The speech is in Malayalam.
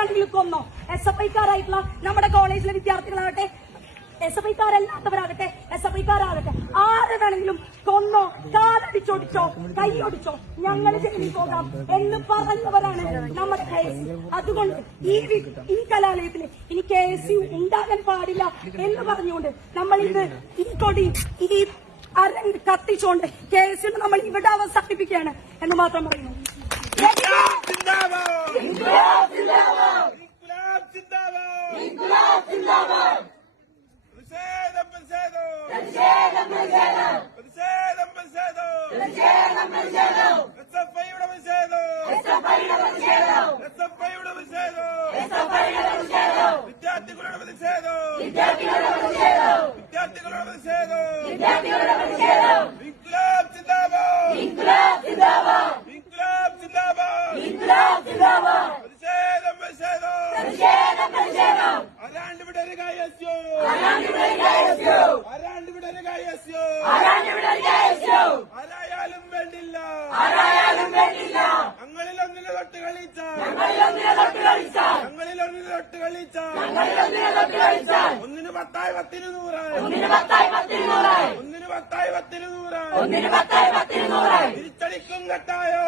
വേണമെങ്കിലും കൊന്നോ. SFIക്കാരായിട്ടുള്ള നമ്മുടെ കോളേജിലെ വിദ്യാർത്ഥികളാകട്ടെ, SFIക്കാരല്ലാത്തവരാകട്ടെ, SFIക്കാരാകട്ടെ, ആരെ വേണമെങ്കിലും കൊന്നോ, കാലടിച്ചോടിച്ചോ, കൈയൊടിച്ചോ, ഞങ്ങൾ ജയിലിൽ പോകാം എന്ന് പറഞ്ഞവരാണ് നമ്മുടെ KSU. അതുകൊണ്ട് ഈ കലാലയത്തിൽ ഇനി KSU ഉണ്ടാകാൻ പാടില്ല എന്ന് പറഞ്ഞുകൊണ്ട് നമ്മൾ ഇന്ന് ഈ കൊടി ഈ കത്തിച്ചുകൊണ്ട് KSU നമ്മൾ ഇവിടെ അവസാനിപ്പിക്കുകയാണ് എന്ന് മാത്രം പറയുന്നു. ആരായാലും വേണ്ടില്ല, ഞങ്ങളിലൊന്നിനെ തൊട്ട് കളിച്ചാൽ ഒന്നിന് 10 10 100, ഒന്നിന് 10 10 100 തിരിച്ചടിക്കും കട്ടായോ.